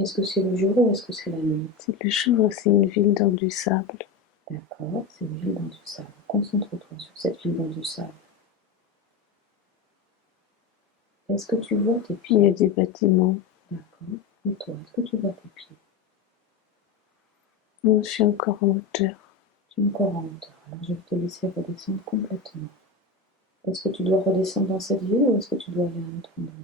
Est-ce que c'est le jour ou est-ce que c'est la nuit? C'est le jour, c'est une ville dans du sable. D'accord, c'est une ville dans du sable. Concentre-toi sur cette ville dans du sable. Est-ce que tu vois tes Il y a pieds? des bâtiments. D'accord. Et toi, est-ce que tu vois tes pieds? Non, je suis encore en hauteur. Tu es encore en hauteur. Alors je vais te laisser redescendre complètement. Est-ce que tu dois redescendre dans cette ville ou est-ce que tu dois aller à un autre endroit?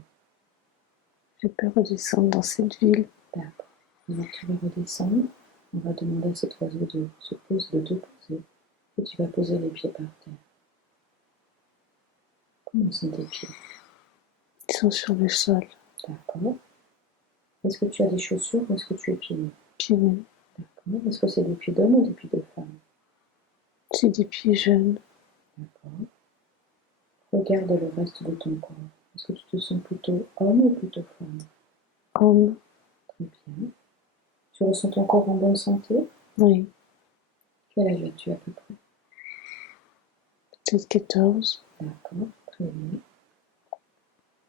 Je peux redescendre dans cette ville. D'accord. Alors tu vas redescendre. On va demander à cet oiseau de se poser, de te poser. Et tu vas poser les pieds par terre. Comment sont tes pieds? Ils sont sur le sol. D'accord. Est-ce que tu as des chaussures ou est-ce que tu es pieds nus? Pieds nus. D'accord. Est-ce que c'est des pieds d'homme ou des pieds de femme? C'est des pieds jeunes. D'accord. Regarde le reste de ton corps. Est-ce que tu te sens plutôt homme ou plutôt femme? Hommes. Très bien. Tu ressens ton corps en bonne santé? Oui. Quel âge as-tu à peu près? Peut-être 14. D'accord, très bien.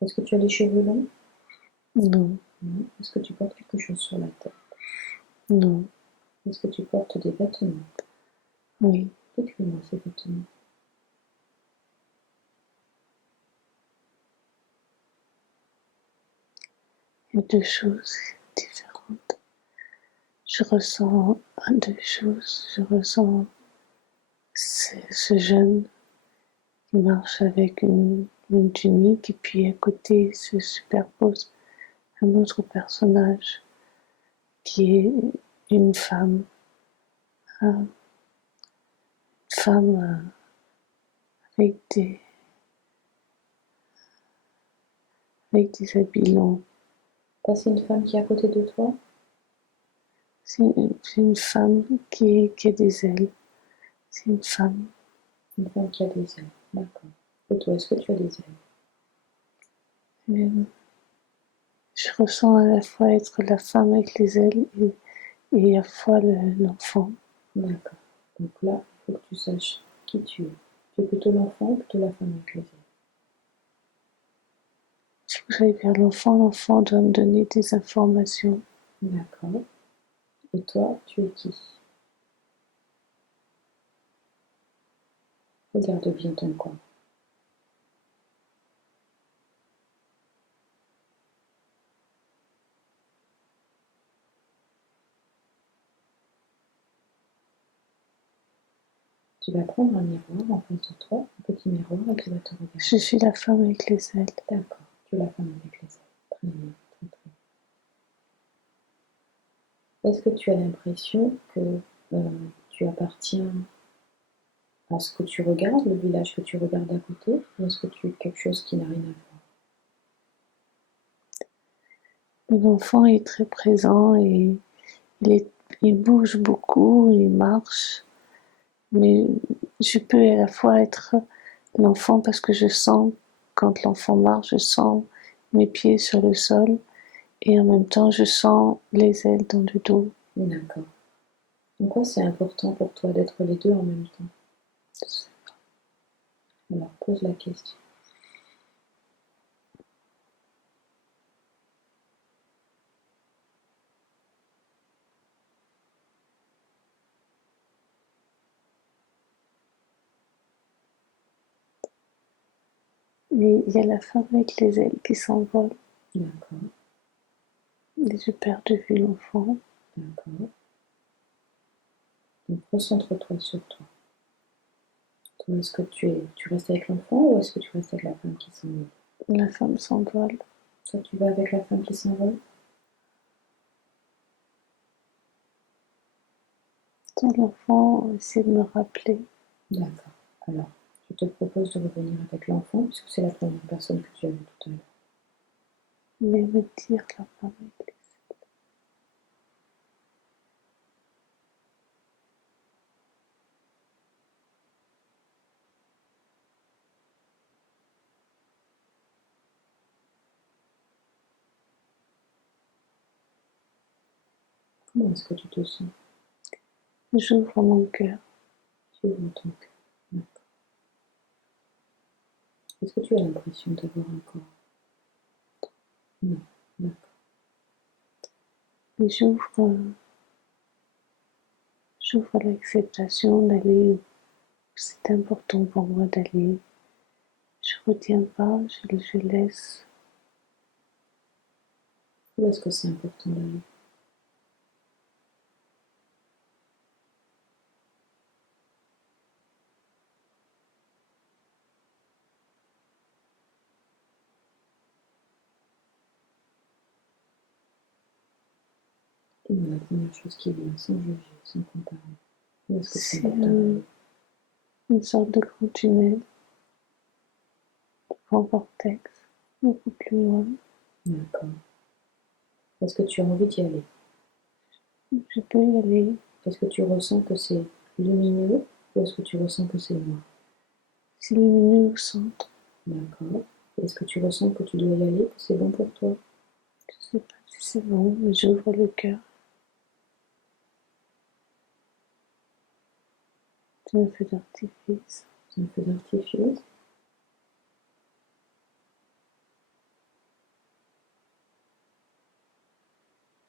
Est-ce que tu as des cheveux longs? Non. Non. Est-ce que tu portes quelque chose sur la tête? Non. Est-ce que tu portes des vêtements? Oui. Décris-moi ces vêtements. Il y a deux choses différentes. Je ressens deux choses. Je ressens ce jeune qui marche avec une tunique et puis à côté se superpose un autre personnage qui est une femme, une femme avec des habits longs. Ça, c'est une femme qui est à côté de toi? C'est une femme qui a des ailes. C'est une femme. Une femme qui a des ailes. D'accord. Et toi, est-ce que tu as des ailes? Mais je ressens à la fois être la femme avec les ailes et à la fois l'enfant. D'accord. Donc là, il faut que tu saches qui tu es. Tu es plutôt l'enfant ou plutôt la femme avec les ailes? Si vous allez vers l'enfant, l'enfant doit me donner des informations. D'accord. Et toi, tu es qui? Regarde bien ton corps. Tu vas prendre un miroir en face de toi, un petit miroir, et tu vas te regarder. Je suis la femme avec les ailes. D'accord. Tu es la femme avec les ailes. Très bien. Très, très bien. Est-ce que tu as l'impression que tu appartiens à ce que tu regardes, le village que tu regardes à côté, ou est-ce que tu es quelque chose qui n'a rien à voir? L'enfant est très présent et il bouge beaucoup, il marche, mais je peux à la fois être l'enfant parce que je sens, quand l'enfant marche, je sens mes pieds sur le sol et en même temps je sens les ailes dans le dos. D'accord. Pourquoi c'est important pour toi d'être les deux en même temps? Alors pose la question. Et il y a la femme avec les ailes qui s'envole D'accord, et je perds de vue l'enfant. d'accord. Donc concentre-toi sur toi. Toi, est-ce que tu restes avec l'enfant ou est-ce que tu restes avec la femme qui s'envole? La femme s'envole. Toi, tu vas avec la femme qui s'envole? Tant l'enfant essaie de me rappeler, D'accord. Alors, je te propose de revenir avec l'enfant puisque c'est la première personne que tu as vue tout à l'heure. mais me dire la femme avec Comment est-ce que tu te sens? les... J'ouvre mon cœur. Tu ouvres ton cœur. D'accord. Est-ce que tu as l'impression d'avoir un corps? Non. D'accord. Et j'ouvre l'acceptation d'aller où c'est important pour moi d'aller. Je retiens pas, je laisse. Où est-ce que c'est important d'aller? La première chose qui vient, sans juger, sans comparer. Où est-ce que c'est C'est important d'aller? une sorte de grand tunnel, de grand vortex, beaucoup plus loin. D'accord. Est-ce que tu as envie d'y aller? Je peux y aller. Est-ce que tu ressens que c'est lumineux ou est-ce que tu ressens que c'est noir? C'est lumineux au centre. D'accord. Est-ce que tu ressens que tu dois y aller, que c'est bon pour toi? Je sais pas si c'est bon, mais j'ouvre le cœur. C'est un feu d'artifice. C'est un feu d'artifice.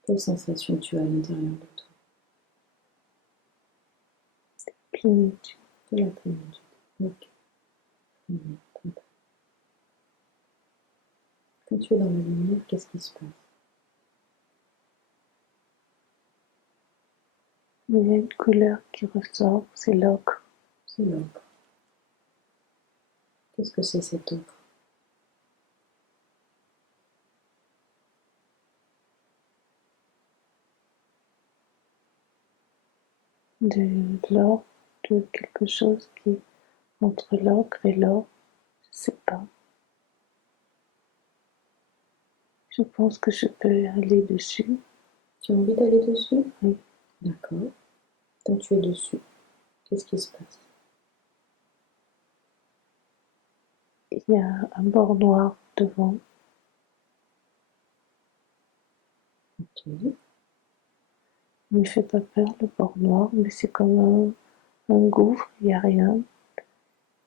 Quelle sensation tu as à l'intérieur de toi? Plénitude. De la plénitude. Ok. Très bien, très bien. Quand tu es dans la lumière, qu'est-ce qui se passe? Il y a une couleur qui ressort, c'est l'ocre. C'est l'ocre. Qu'est-ce que c'est cette ocre? De l'or, de quelque chose qui entre l'ocre et l'or, je sais pas. Je pense que je peux aller dessus. Tu as envie d'aller dessus? Oui. D'accord. Quand tu es dessus, qu'est-ce qui se passe? Il y a un bord noir devant. Ok. Il ne fait pas peur le bord noir, mais c'est comme un gouffre, il n'y a rien.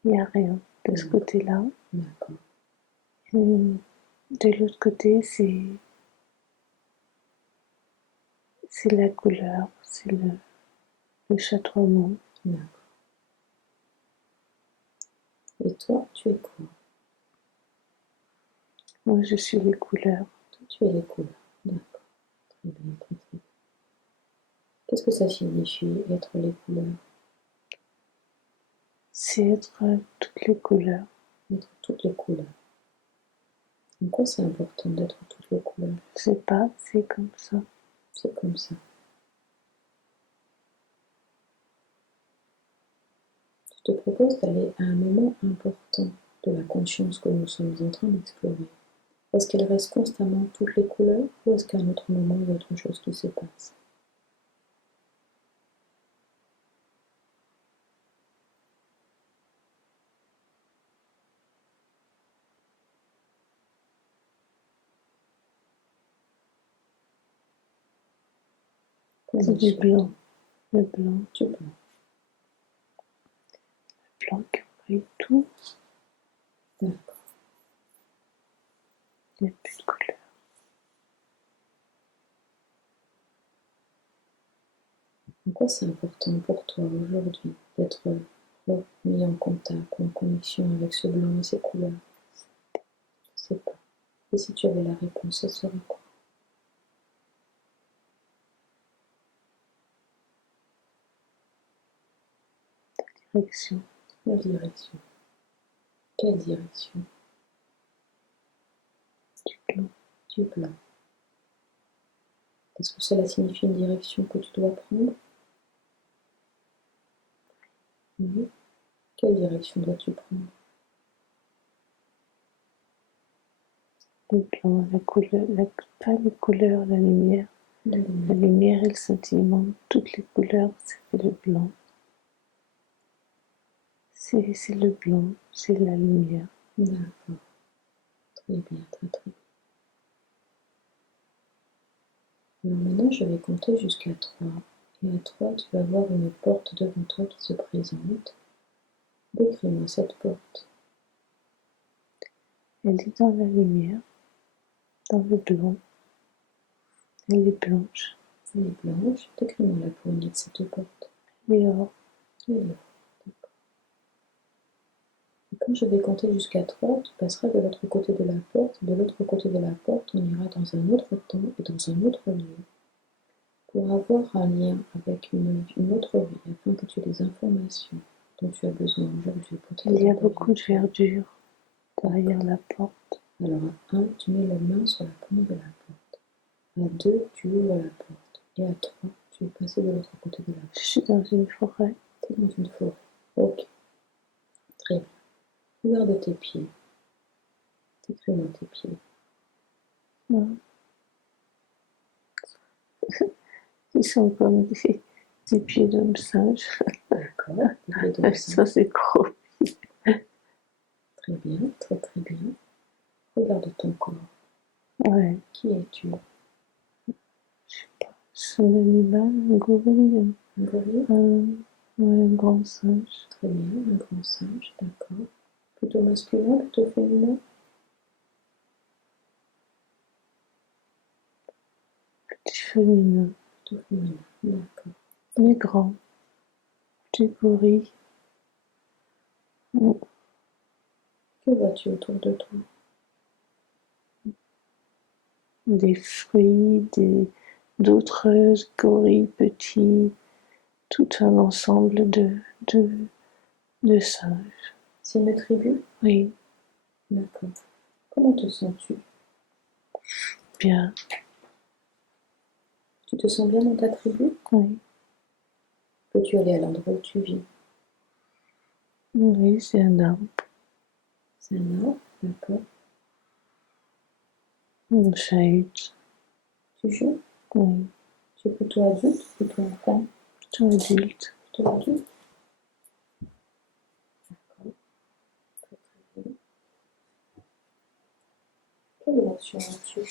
Il n'y a rien de ce côté-là. D'accord. Et de l'autre côté, c'est la couleur, c'est le chatoiement. D'accord. Et toi, tu es quoi? Moi, je suis les couleurs. Toi, tu es les couleurs. D'accord. Très bien, très très bien. Qu'est-ce que ça signifie, être les couleurs? C'est être toutes les couleurs. Être toutes les couleurs. En quoi c'est important d'être toutes les couleurs? Je sais pas, c'est comme ça. C'est comme ça. Je te propose d'aller à un moment important de la conscience que nous sommes en train d'explorer. Est-ce qu'elle reste constamment toutes les couleurs ou est-ce qu'à un autre moment il y a autre chose qui se passe? C'est du blanc. Le blanc. Du blanc. Le blanc qui envahit tout. D'accord. Il n'y a plus de couleur. Pourquoi c'est important pour toi aujourd'hui d'être remis en contact ou en connexion avec ce blanc et ces couleurs? Je ne sais pas. Et si tu avais la réponse, ça serait quoi? Direction. La direction. Quelle direction? Du blanc. Du blanc. Est-ce que cela signifie une direction que tu dois prendre? Oui. Quelle direction dois-tu prendre? Le blanc, la couleur, pas les couleurs, la lumière. La lumière et le sentiment, toutes les couleurs, c'est le blanc. C'est le blanc, c'est la lumière. D'accord. Très bien, très très bien. Alors maintenant, je vais compter jusqu'à 3. Et à 3, tu vas voir une porte devant toi qui se présente. Décris-moi cette porte. Elle est dans la lumière, dans le blanc. Elle est blanche. Elle est blanche. Décris-moi la poignée de cette porte. Elle est or. Elle est or. D'accord. Et quand je vais compter jusqu'à 3, tu passeras de l'autre côté de la porte. De l'autre côté de la porte, on ira dans un autre temps et dans un autre lieu pour avoir un lien avec une autre vie, afin que tu aies des informations dont tu as besoin aujourd'hui pour te Il y a beaucoup de verdure derrière la porte. Alors à 1, tu mets la main sur la poignée de la porte. À 2, tu ouvres la porte. Et à 3, tu es passé de l'autre côté de la porte. Je suis dans une forêt. Tu es dans une forêt. Ok. Très bien. Regarde tes pieds. Décris-moi tes pieds. Ouais. Ils sont comme des pieds d'homme singe. D'accord. Des pieds de Ça, c'est gros. Très bien. Très très bien. Regarde ton corps. Ouais. Qui es-tu? Je sais pas. C'est un animal, un gorille. Un gorille? Ouais, un grand singe. Très bien. Un grand singe. D'accord. Plutôt masculin, plutôt féminin? Petit féminin. Plutôt féminin. D'accord. Mais grand. Petit gorille. Que vois-tu autour de toi? Des fruits, d'autres gorilles petits, tout un ensemble de singes. C'est une tribu? Oui, D'accord. Comment te sens-tu? bien, Tu te sens bien dans ta tribu? oui. Peux-tu aller à l'endroit où tu vis? Oui, c'est un arbre. C'est un arbre, d'accord. On chahute. Tu joues? Oui, Tu es plutôt adulte, plutôt enfant? plutôt adulte. Plutôt adulte? D'accord. Très très bien. Quelle émotion as-tu?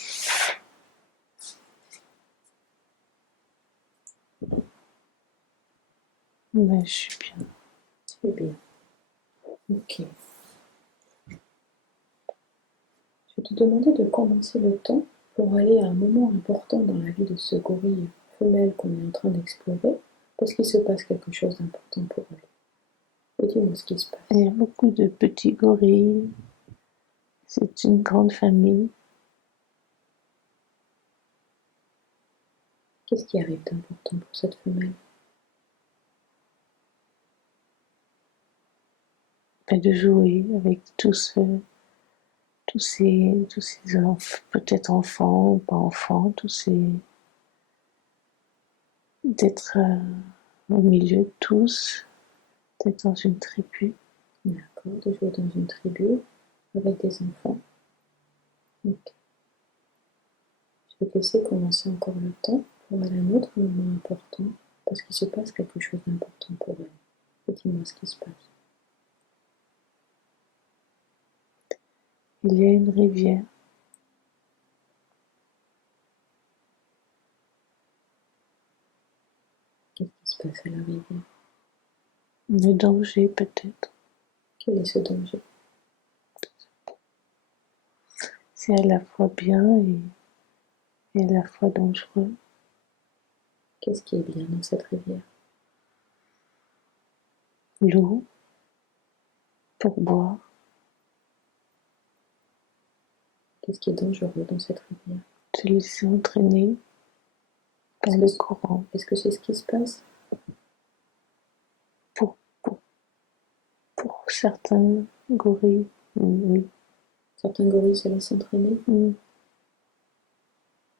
Mais je suis bien. Très bien. Ok. Je vais te demander de commencer le temps pour aller à un moment important dans la vie de ce gorille femelle qu'on est en train d'explorer, parce qu'il se passe quelque chose d'important pour elle. Et dis-moi ce qui se passe. Il y a beaucoup de petits gorilles. C'est une grande famille. Qu'est-ce qui arrive d'important pour cette femelle? De jouer avec tous ces enfants, peut-être enfants ou pas enfants, d'être au milieu de tous, d'être dans une tribu. D'accord, de jouer dans une tribu avec des enfants. Ok. Je vais te laisser commencer encore le temps pour aller à un autre moment important, parce qu'il se passe quelque chose d'important pour elle. Et dis-moi ce qui se passe. Il y a une rivière. Qu'est-ce qui se passe à la rivière? Le danger peut-être. Quel est ce danger? C'est à la fois bien et à la fois dangereux. Qu'est-ce qui est bien dans cette rivière? L'eau pour boire. Qu'est-ce qui est dangereux dans cette rivière? Se laisser entraîner par le courant. Est-ce que c'est ce qui se passe? Pour, pour, pour certains gorilles, oui. Certains gorilles se laissent entraîner? Mm.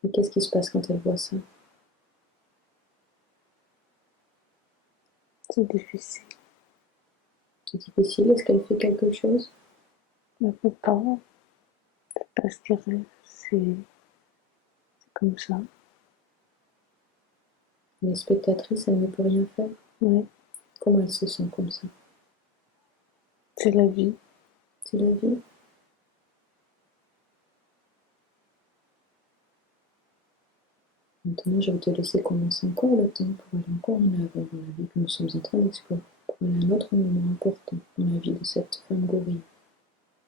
Et qu'est-ce qui se passe quand elles voient ça? C'est difficile. C'est difficile. Est-ce qu'elle fait quelque chose? Elle ne peut pas, parce que c'est comme ça. Les spectatrices, elle ne peut rien faire? Ouais. Comment elle se sent comme ça? C'est la vie. C'est la vie? Maintenant, je vais te laisser commencer encore le temps pour aller encore en avant dans la vie que nous sommes en train d'explorer, pour aller à un autre moment important dans la vie de cette femme gorille.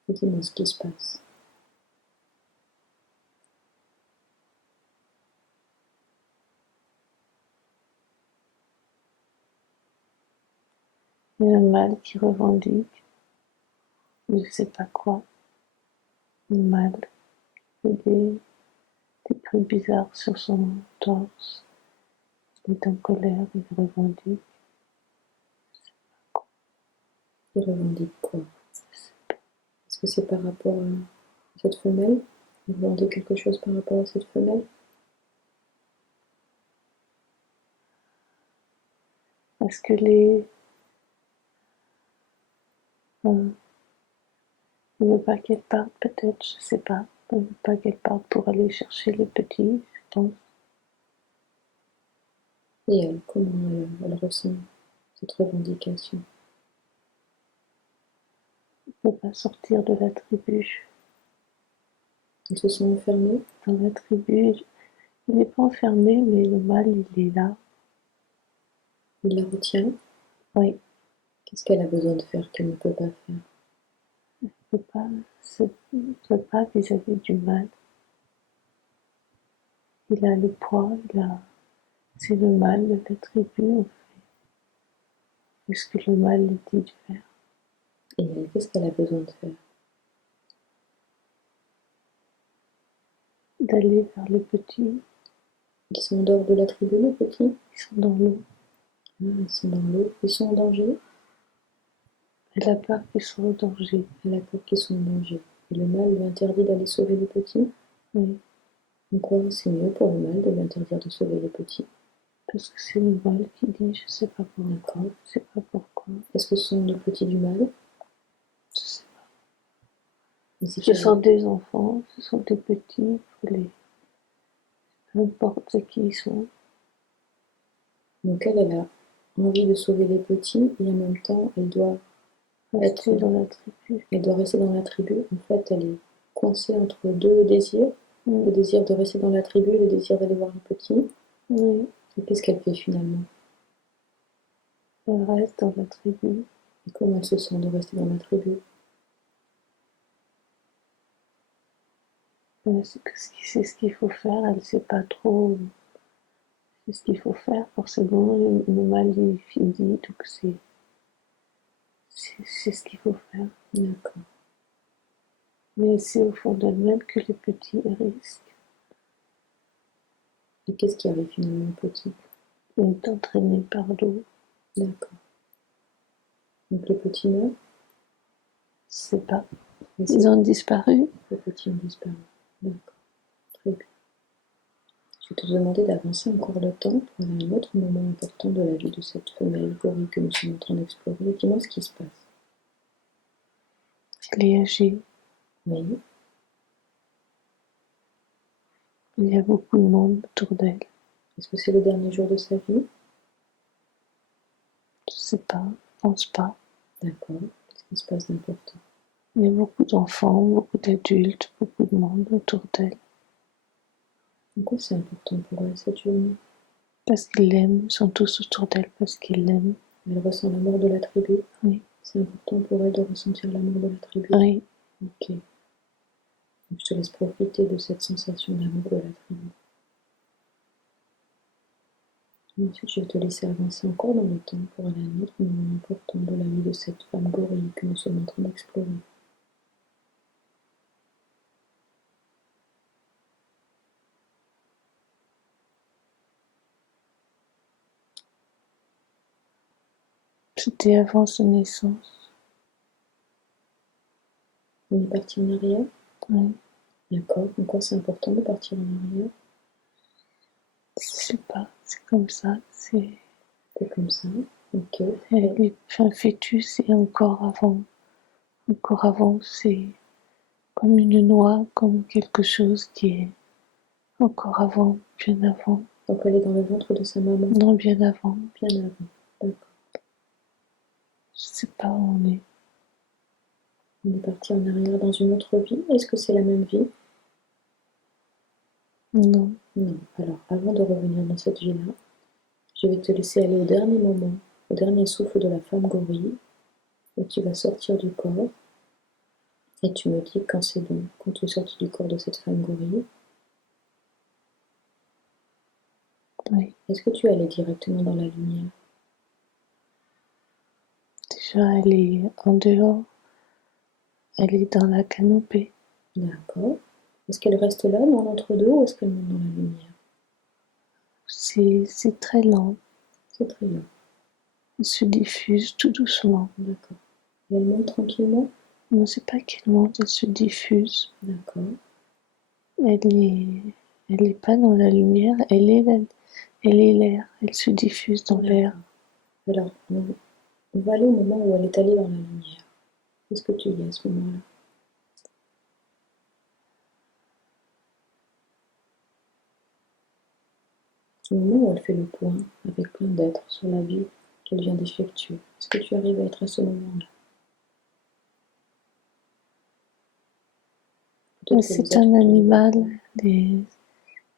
Et dis-moi ce qui se passe. Il y a le mâle qui revendique, je ne sais pas quoi. Le mâle fait des bruits bizarres sur son torse. Il est en colère, il revendique. Il revendique quoi? Est-ce que c'est par rapport à cette femelle? Il revendique quelque chose par rapport à cette femelle? Parce que il ne veut pas qu'elle parte, peut-être, je ne sais pas. Il ne veut pas qu'elle parte pour aller chercher le petit, je pense. Et elle, comment elle ressent cette revendication? Il ne peut pas sortir de la tribu. Elle se sent enfermée? Dans la tribu, il n'est pas enfermé, mais le mâle, il est là. Il la retient? Oui, Qu'est-ce qu'elle a besoin de faire qu'elle ne peut pas faire? il ne peut pas vis-à-vis du mâle. Il a le poids, c'est le mâle de la tribu, en fait. Ce que le mâle lui dit de faire. Et elle, qu'est-ce qu'elle a besoin de faire? D'aller vers le petit. Ils sont en dehors de la tribu, les petits? Ils sont dans l'eau. Ah, ils sont dans l'eau. Ils sont en danger? Elle a peur qu'ils soient en danger. Elle a peur qu'ils soient en danger. Et le mâle lui interdit d'aller sauver les petits? Oui, Donc quoi, c'est mieux pour le mâle de lui interdire de sauver les petits? parce que c'est le mâle qui dit, je sais pas pourquoi. D'accord. Je sais pas pourquoi. Est-ce que ce sont les petits du mâle? Je sais pas. Et si tu Ce avais- sont des enfants, ce sont des petits, peu importe qui ils sont. Donc elle a envie de sauver les petits et en même temps, elle doit Rester dans la tribu. rester dans la tribu. En fait, elle est coincée entre deux désirs. Le désir de rester dans la tribu et le désir d'aller voir les petits. Oui, Et qu'est-ce qu'elle fait finalement? elle reste dans la tribu. Et comment elle se sent de rester dans la tribu? C'est ce qu'il faut faire, elle ne sait pas trop. C'est ce qu'il faut faire, forcément. Le mâle il dit, donc c'est ce qu'il faut faire. D'accord. Mais c'est au fond d'elle-même que le petit risque. Et qu'est-ce qui arrive finalement au petit? Il est entraîné par l'eau. D'accord. Donc le petit meurt? Je sais pas. Et Ils ont disparu. les petits ont disparu. D'accord. Très bien. Je vais te demander d'avancer encore le temps pour aller à un autre moment important de la vie de cette femelle gorille que nous sommes en train d'explorer. Dis-moi ce qui se passe. Elle est âgée. Oui. Il y a beaucoup de monde autour d'elle. Est-ce que c'est le dernier jour de sa vie? Je sais pas. Je pense pas. D'accord. Qu'est-ce qui se passe d'important? Il y a beaucoup d'enfants, beaucoup d'adultes, beaucoup de monde autour d'elle. Pourquoi c'est important pour elle cette journée? Parce qu'ils l'aiment. Ils sont tous autour d'elle parce qu'ils l'aiment. Elle ressent l'amour de la tribu? Oui. C'est important pour elle de ressentir l'amour de la tribu? Oui. Ok. Donc, je te laisse profiter de cette sensation d'amour de la tribu. Et ensuite, je vais te laisser avancer encore dans le temps pour aller à un autre moment important de la vie de cette femme gorille que nous sommes en train d'explorer. C'était avant sa naissance. On est parti en arrière? Oui. D'accord. En quoi c'est important de partir en arrière? Je sais pas. C'est comme ça. C'est Comme ça. Ok. un fœtus et encore avant. Encore avant, c'est comme une noix, comme quelque chose qui est encore avant, bien avant. Donc elle est dans le ventre de sa maman? Non, bien avant. Bien avant. D'accord. Je sais pas où on est. On est parti en arrière dans une autre vie. Est-ce que c'est la même vie? Non. Non. Alors, avant de revenir dans cette vie-là, je vais te laisser aller au dernier moment, au dernier souffle de la femme gorille, et tu vas sortir du corps. Et tu me dis quand c'est bon, quand tu es sorti du corps de cette femme gorille. Oui. Est-ce que tu es allé directement dans la lumière? voiture, elle est en dehors, elle est dans la canopée. D'accord. Est-ce qu'elle reste là dans l'entre-deux ou est-ce qu'elle monte dans la lumière? C'est très lent, C'est très lent. elle se diffuse tout doucement. D'accord. Et elle monte tranquillement? On ne sait pas qu'elle monte, elle se diffuse. D'accord. Elle est pas dans la lumière, elle est l'air, elle se diffuse dans l'air. Alors, on va aller au moment où elle est allée dans la lumière. Qu'est-ce que tu y as à ce moment-là? Au moment où elle fait le point avec plein d'êtres sur la vie qu'elle vient d'effectuer, est-ce que tu arrives à être à ce moment-là? C'est un animal, elle ne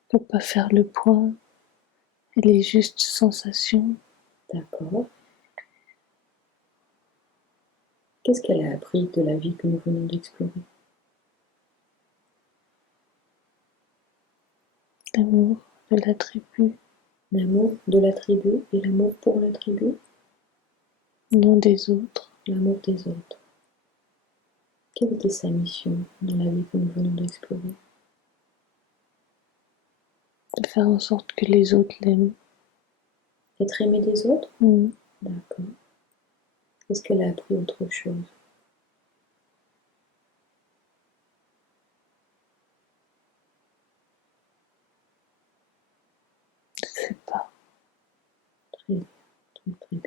peut pas faire le point, elle est juste sensation. D'accord. Qu'est-ce qu'elle a appris de la vie que nous venons d'explorer? L'amour de la tribu. L'amour de la tribu et l'amour pour la tribu? Non des autres. L'amour des autres. Quelle était sa mission dans la vie que nous venons d'explorer? De faire en sorte que les autres l'aiment. Être aimé des autres? Mmh. D'accord. Est-ce qu'elle a appris autre chose? Je sais pas. Très bien, très bien.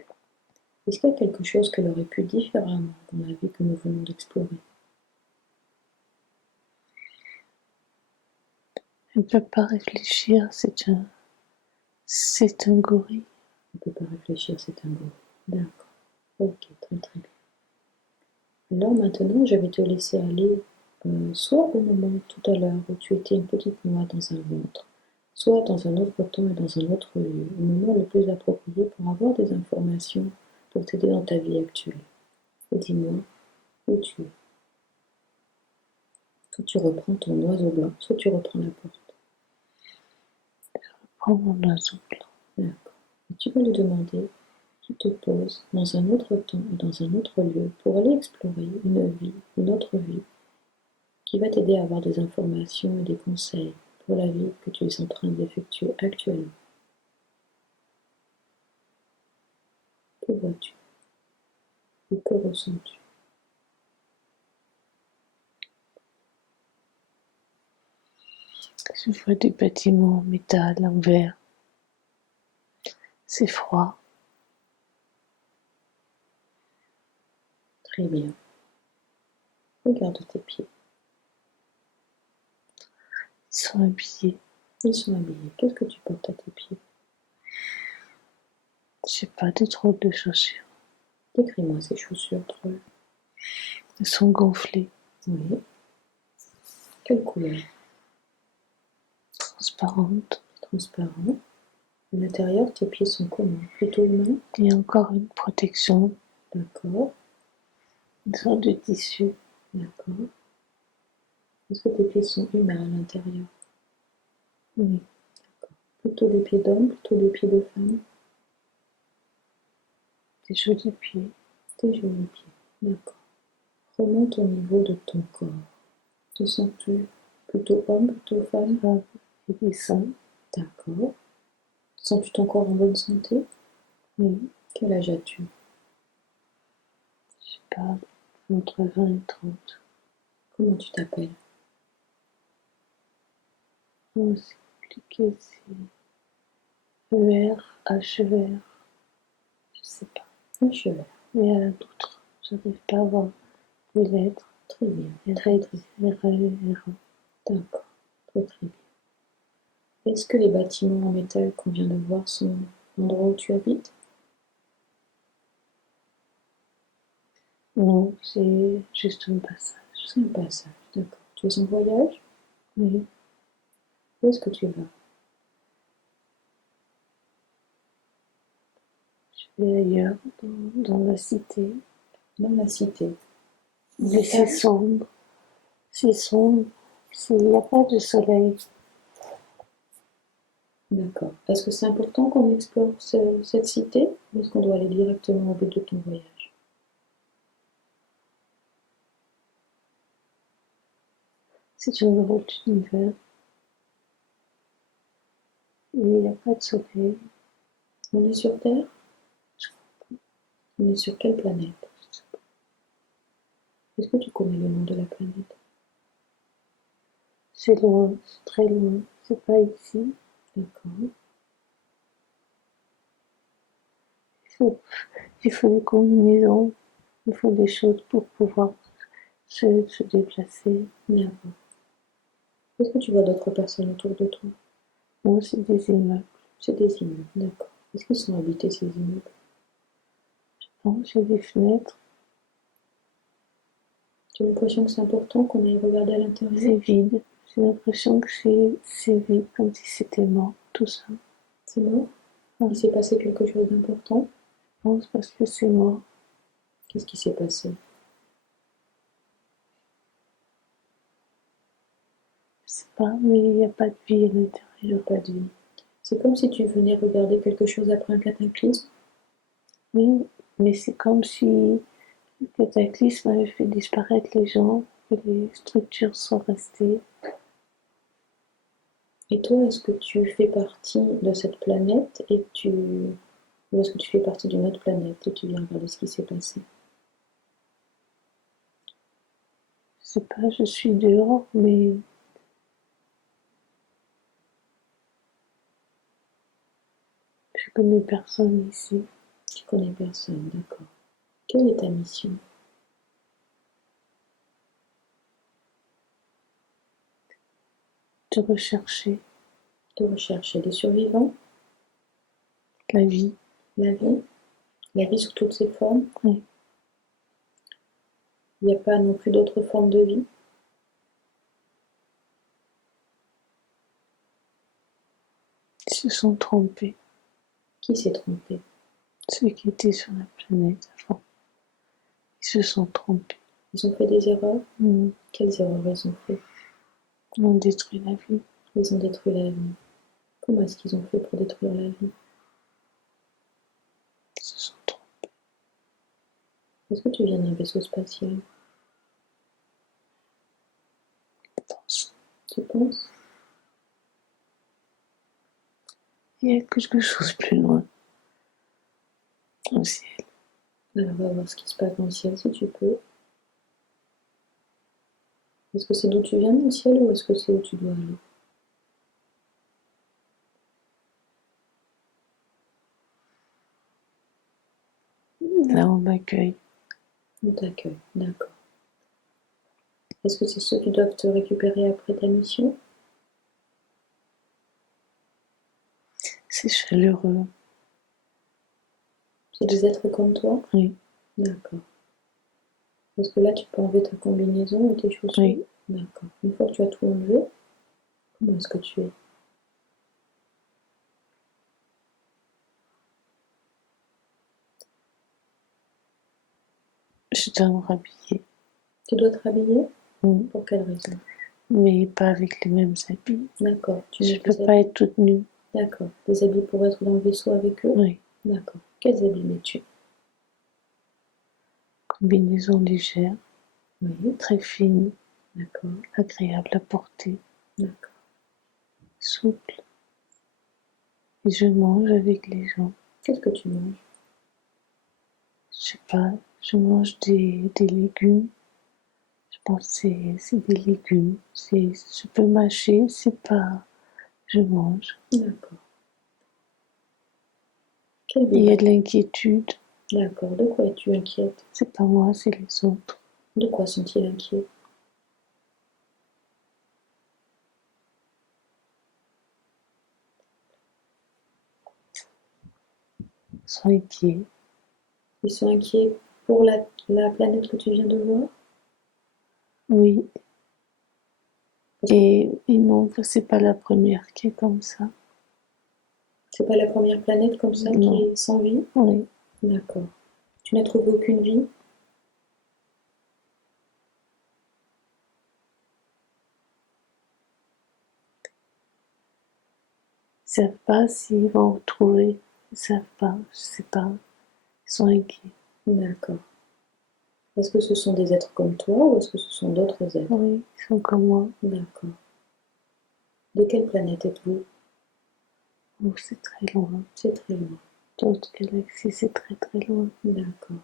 Est-ce qu'il y a quelque chose qu'elle aurait pu différemment dans la vie que nous venons d'explorer? Elle ne peut pas réfléchir, c'est un gorille. On ne peut pas réfléchir, c'est un mot. D'accord. Ok, très bien. Alors maintenant, je vais te laisser aller soit au moment tout à l'heure où tu étais une petite noix dans un ventre, soit dans un autre temps et dans un autre lieu, au moment le plus approprié pour avoir des informations pour t'aider dans ta vie actuelle. Et dis-moi où tu es. Soit tu reprends ton oiseau blanc, soit tu reprends la porte. Prends mon oiseau blanc. D'accord. Et tu vas lui demander qu'il te pose dans un autre temps et dans un autre lieu pour aller explorer une vie, une autre vie, qui va t'aider à avoir des informations et des conseils pour la vie que tu es en train d'effectuer actuellement. Que vois-tu? Et que ressens-tu? Je vois des bâtiments en métal, en verre. C'est froid. Très bien. Regarde tes pieds. Ils sont habillés. Ils sont habillés. Qu'est-ce que tu portes à tes pieds? Je sais pas, des drôles de chaussures. Décris-moi ces chaussures drôles. Elles sont gonflées, Oui. Quelle couleur? transparentes. Transparent. À l'intérieur, tes pieds sont comment? Plutôt humains? Il y a encore une protection, D'accord. une sorte de tissu. D'accord. Est-ce que tes pieds sont humains à l'intérieur? Oui. Plutôt des pieds d'homme, plutôt des pieds de femme? Des jolis pieds. Des jolis pieds. D'accord. Remonte au niveau de ton corps. Te sens-tu plutôt homme, plutôt femme? Grave et des seins. D'accord. Sens-tu ton corps en bonne santé? Oui. Quel âge as-tu? Je sais pas, entre 20 et 30. Comment tu t'appelles? Non, c'est compliqué, c'est ER, HER. Je sais pas. Un cheval. Mais il y a d'autres. J'arrive pas à voir les lettres. Très bien. R, R. D'accord. Très bien. Est-ce que les bâtiments en métal qu'on vient de voir sont l'endroit où tu habites? Non, c'est juste un passage. C'est un passage. D'accord. Tu es en voyage? Oui. Où est-ce que tu vas? Je vais ailleurs, dans la cité. Dans la cité. Mais c'est sombre. C'est sombre. Il n'y a pas de soleil. D'accord. Est-ce que c'est important qu'on explore cette cité ou est-ce qu'on doit aller directement au but de ton voyage? C'est une drôle d'univers. Il n'y a pas de soleil. On est sur Terre? On est sur quelle planète? Est-ce que tu connais le nom de la planète? C'est loin, c'est très loin. C'est pas ici. D'accord. Il faut des combinaisons. Il faut des choses pour pouvoir se déplacer. D'accord. Est-ce que tu vois d'autres personnes autour de toi? Non, c'est des immeubles. C'est des immeubles, d'accord. Est-ce qu'ils sont habités ces immeubles? Non, j'ai des fenêtres. Tu as l'impression que c'est important qu'on aille regarder à l'intérieur? C'est vide. J'ai l'impression que c'est vide, comme si c'était mort, tout ça. C'est mort? Ouais. Il s'est passé quelque chose d'important? Je pense parce que c'est mort. Qu'est-ce qui s'est passé? Je sais pas, mais il n'y a pas de vie à Il n'y l'intérieur. a pas de vie. C'est comme si tu venais regarder quelque chose après un cataclysme? Oui, mais c'est comme si le cataclysme avait fait disparaître les gens, que les structures sont restées. Et toi, est-ce que tu fais partie de cette planète ou est-ce que tu fais partie d'une autre planète et tu viens regarder ce qui s'est passé? Je sais pas, je suis dehors, mais je connais personne ici. Tu connais personne, d'accord. Quelle est ta mission? De rechercher De rechercher des survivants? la vie. La vie? La vie sous toutes ses formes? Oui. Il n'y a pas non plus d'autres formes de vie? Ils se sont trompés. Qui s'est trompé? Ceux qui étaient sur la planète avant, ils se sont trompés. Ils ont fait des erreurs? Mmh. Quelles erreurs ils ont fait? Ils ont détruit la vie. Ils ont détruit la vie. Comment est-ce qu'ils ont fait pour détruire la vie? Ils se sont trompés. Est-ce que tu viens d'un vaisseau spatial? Je pense. Tu penses? Il y a quelque chose plus loin, au ciel. Alors, on va voir ce qui se passe dans le ciel si tu peux. Est-ce que c'est d'où tu viens dans le ciel ou est-ce que c'est où tu dois aller? Là, on m'accueille. On t'accueille, d'accord. Est-ce que c'est ceux qui doivent te récupérer après ta mission? C'est chaleureux. C'est des êtres comme toi? Oui. D'accord. Est-ce que là, tu peux enlever ta combinaison et tes chaussures? Oui. D'accord. Une fois que tu as tout enlevé, comment est-ce que tu es? Je dois me rhabiller. Tu dois te rhabiller? Mmh. Pour quelle raison? Mais pas avec les mêmes habits. D'accord. Tu Je mets peux des pas habits. être toute nue. D'accord. Des habits pour être dans le vaisseau avec eux? Oui. D'accord. Quels habits mets-tu? Combinaison légère, Oui. très fine, D'accord. agréable à porter, D'accord. souple. Et je mange avec les gens. Qu'est-ce que tu manges? Je sais pas, je mange des légumes. Je pense que c'est des légumes. Je peux mâcher, c'est pas. Je mange. D'accord. Il y a de l'inquiétude. D'accord. De quoi es-tu inquiète? C'est pas moi, c'est les autres. De quoi sont-ils inquiets? Ils sont inquiets. Ils sont inquiets pour la planète que tu viens de voir? Oui. Parce que Et non, c'est pas la première qui est comme ça. c'est pas la première planète comme ça qui Non. est sans vie? Oui. D'accord. Tu n'as trouvé aucune vie? Ils savent pas s'ils vont retrouver. Ils savent pas, je sais pas. Ils sont inquiets. D'accord. Est-ce que ce sont des êtres comme toi ou est-ce que ce sont d'autres êtres? Oui, ils sont comme moi. D'accord. De quelle planète êtes-vous? Oh, c'est très loin. C'est très loin. D'autres galaxies, c'est très très loin. D'accord.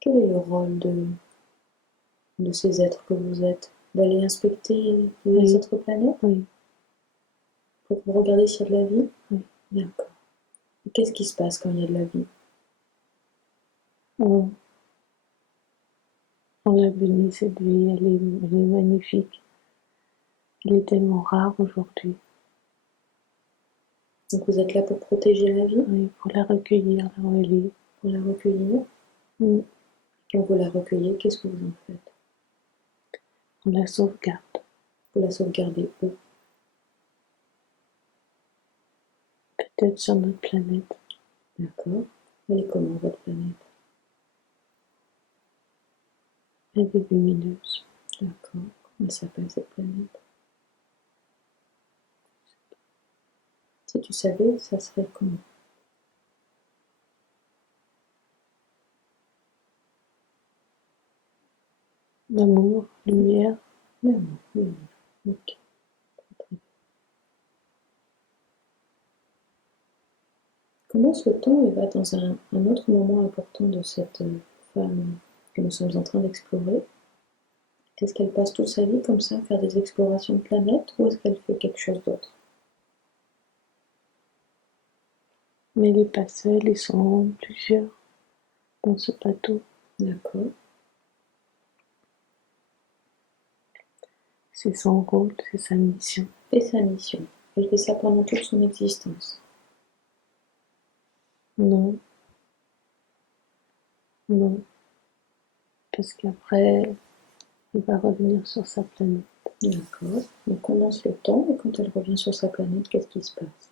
Quel est le rôle de ces êtres que vous êtes? D'aller inspecter les Oui. autres planètes? Oui, Pour regarder s'il y a de la vie? oui. D'accord. Et qu'est-ce qui se passe quand il y a de la vie? On, on l'a bénie cette vie, elle est magnifique. Elle est tellement rare aujourd'hui. Donc vous êtes là pour protéger la vie? Oui, pour la recueillir là où elle est. Pour la recueillir? Mm. Quand vous la recueillez, qu'est-ce que vous en faites? On la sauvegarde. Vous la sauvegardez où? Peut-être sur notre planète. D'accord. Elle est comment votre planète? Elle est lumineuse. D'accord. Comment elle s'appelle cette planète? Si tu savais, ça serait comment? L'amour, lumière. L'amour, l'amour. Ok. Comment ce temps va dans un autre moment important de cette femme que nous sommes en train d'explorer? Est-ce qu'elle passe toute sa vie comme ça, à faire des explorations de planètes, ou est-ce qu'elle fait quelque chose d'autre? Mais elle n'est pas seule, ils sont plusieurs dans ce bateau. D'accord. C'est son rôle, c'est sa mission. Et sa mission. Elle fait ça pendant toute son existence. Non, non, parce qu'après, elle va revenir sur sa planète. D'accord. On condense le temps et quand elle revient sur sa planète, qu'est-ce qui se passe?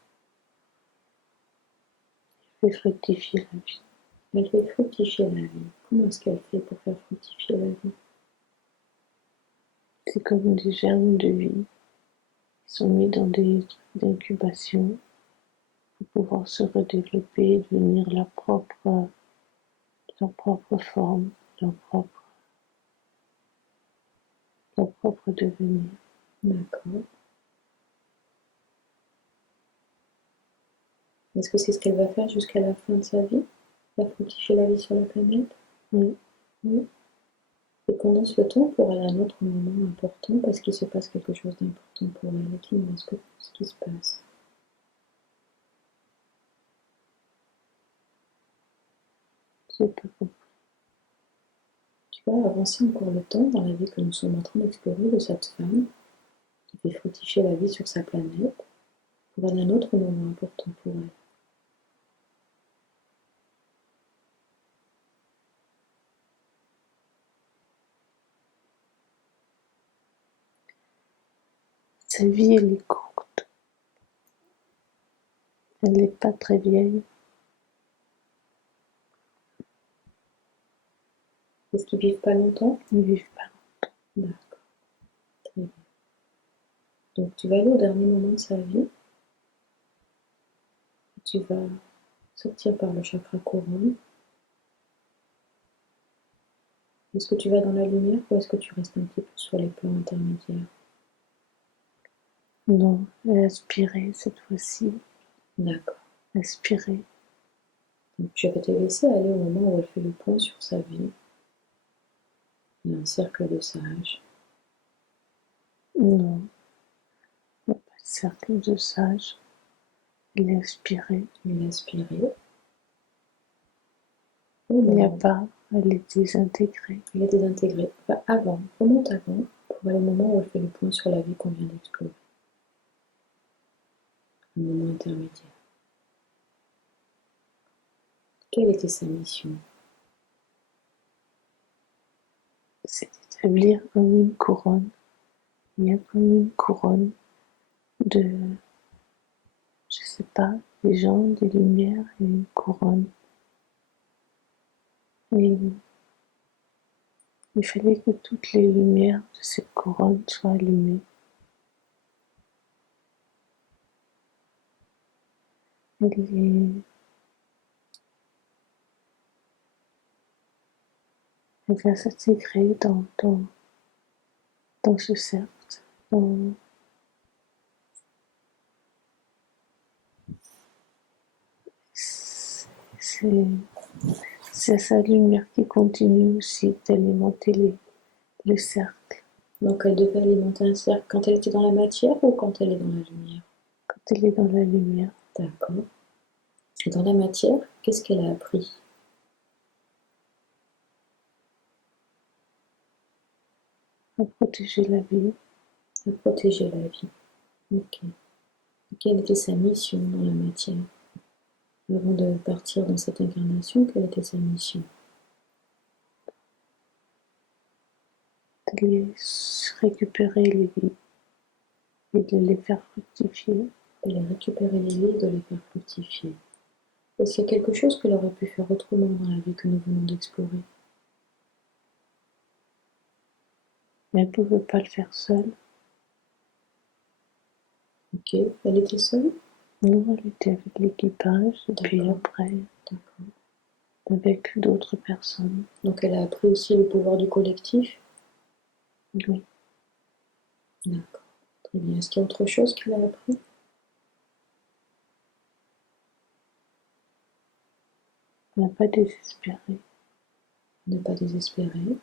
Elle fait fructifier la vie. Elle fait fructifier la vie. Comment est-ce qu'elle fait pour faire fructifier la vie? C'est comme des germes de vie. Ils sont mis dans des trucs d'incubation pour pouvoir se redévelopper et devenir leur propre forme, leur propre devenir. D'accord. Est-ce que c'est ce qu'elle va faire jusqu'à la fin de sa vie? Faire fructifier la vie sur la planète? Oui, Oui. Et condense le temps pour aller à un autre moment important parce qu'il se passe quelque chose d'important pour elle. Dis-moi ce qui se passe. j'ai pas compris. Tu vas avancer encore le temps dans la vie que nous sommes en train d'explorer de cette femme qui fait fructifier la vie sur sa planète pour aller à un autre moment important pour elle. Sa vie, elle est courte. Elle n'est pas très vieille. Est-ce qu'ils vivent pas longtemps? Ils vivent pas. D'accord, très bien. Donc tu vas aller au dernier moment de sa vie. Et tu vas sortir par le chakra couronne. Est-ce que tu vas dans la lumière ou est-ce que tu restes un petit peu sur les plans intermédiaires? Non, aspirer cette fois-ci. D'accord. Aspirer. Donc je vais te laisser aller au moment où elle fait le point sur sa vie. Il y a un cercle de sages. Non, il n'y a pas de cercle de sages. Il est aspiré. Il a aspiré. Il n'y a pas à les désintégrer. Il est désintégré. Enfin, avant, remonte avant pour aller au moment où elle fait le point sur la vie qu'on vient d'explorer. Un moment intermédiaire. Quelle était sa mission? C'est d'établir comme une couronne. Il y a comme une couronne de, je sais pas, des gens, des lumières et une couronne. Et il fallait que toutes les lumières de cette couronne soient allumées. Elle Elle va s'intégrer dans ce cercle, dans, c'est sa lumière qui continue aussi d'alimenter le cercle. Donc elle devait alimenter un cercle quand elle était dans la matière ou quand elle est dans la lumière? Quand elle est dans la lumière. D'accord. Et dans la matière, qu'est-ce qu'elle a appris? À protéger la vie. À protéger la vie. Ok. Et quelle était sa mission dans la matière? Avant de partir dans cette incarnation, quelle était sa mission? D'aller récupérer les vies et de les faire fructifier. De les récupérer les vies, de les faire fructifier. Est-ce qu'il y a quelque chose qu'elle aurait pu faire autrement dans la vie que nous venons d'explorer? Mais elle ne pouvait pas le faire seule. Ok. Elle était seule? Non, elle était avec l'équipage et puis après, avec d'autres personnes. Donc elle a appris aussi le pouvoir du collectif? Oui. D'accord. Très bien. Est-ce qu'il y a autre chose qu'elle a appris? Ne pas désespérer. Ne pas désespérer.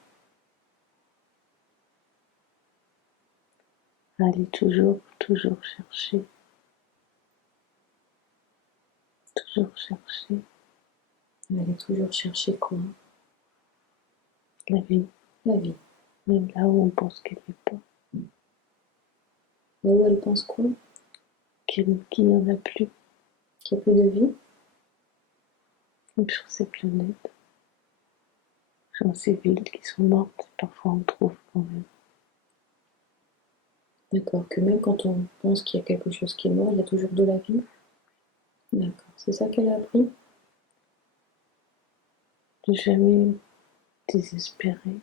Aller toujours chercher. Toujours chercher. Aller toujours chercher quoi? La vie. La vie. Même là où on pense qu'elle n'est pas. Là où elle pense quoi? Qu'il n'y en a plus. Qu'il n'y a plus de vie? Comme sur ces planètes. Sur ces villes qui sont mortes, parfois on trouve quand même. D'accord, que même quand on pense qu'il y a quelque chose qui est mort, il y a toujours de la vie? D'accord, c'est ça qu'elle a appris? De jamais désespérer.